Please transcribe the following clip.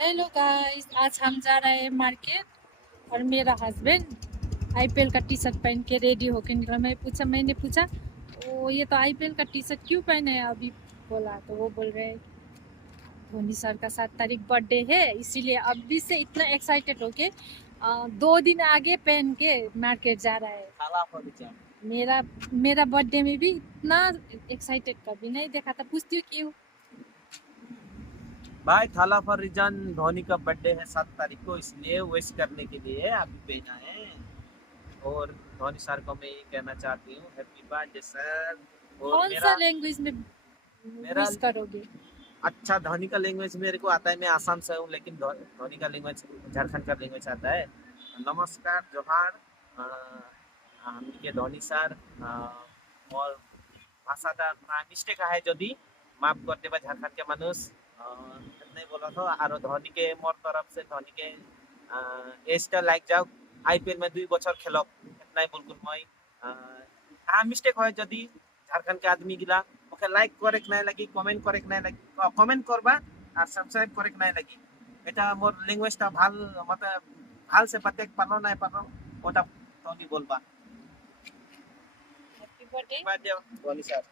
Hello guys, आज हम जा रहे हैं मार्केट और मेरा हस्बैंड आईपीएल का टी शर्ट पहन के रेडी होके निकला। मैंने पूछा ओ ये तो आईपीएल का टी शर्ट क्यों पहने हैं अभी। बोला तो वो बोल रहे हैं धोनी सर का 7 तारीख बर्थडे है, इसीलिए अभी से इतना एक्साइटेड होके 2 दिन आगे पहन के मार्केट जा रहा है। मेरा मेरा बर्थडे में भी इतना एक्साइटेड कभी नहीं देखा था। पूछती हूँ क्यों। भाई थाला फॉर रिजन धोनी का बर्थडे है 7 तारीख को, इसलिए विश करने के लिए अभी भेजा है। और धोनी सर को मैं ये कहना चाहती हूँ हैप्पी बर्थडे सर। और कौन सा मेरा लैंग्वेज में मेरा विश करोगे? अच्छा धोनी का लैंग्वेज मेरे को आता है, मैं आसाम से हूँ, लेकिन धोनी का लैंग्वेज झारखंड का लैंग्वेज आता है। नमस्कार जोहार हमके धोनी सर मोर ভাষাটা না মিস্টেক আহে যদি মাফ कर देबा झारखंड के मानुष नहीं बोला तो आरो धोनी के मोर तरफ से धोनी के एजटा लाइक जाओ आईपीएल में 2 বছর खेलक इतना ही बोलकुन मैं मिस्टेक হয় যদি झारखंड के आदमी गिला ओके लाइक करे नहीं लगी कमेंट करे नहीं लगी कमेंट करबा और सब्सक्राइब करे नहीं लगी এটা মোর ল্যাঙ্গুয়েজটা ভাল সে বাতে পারলো না পারলো ওটা ধোনি বলবা। Happy birthday. ধোনি স্যার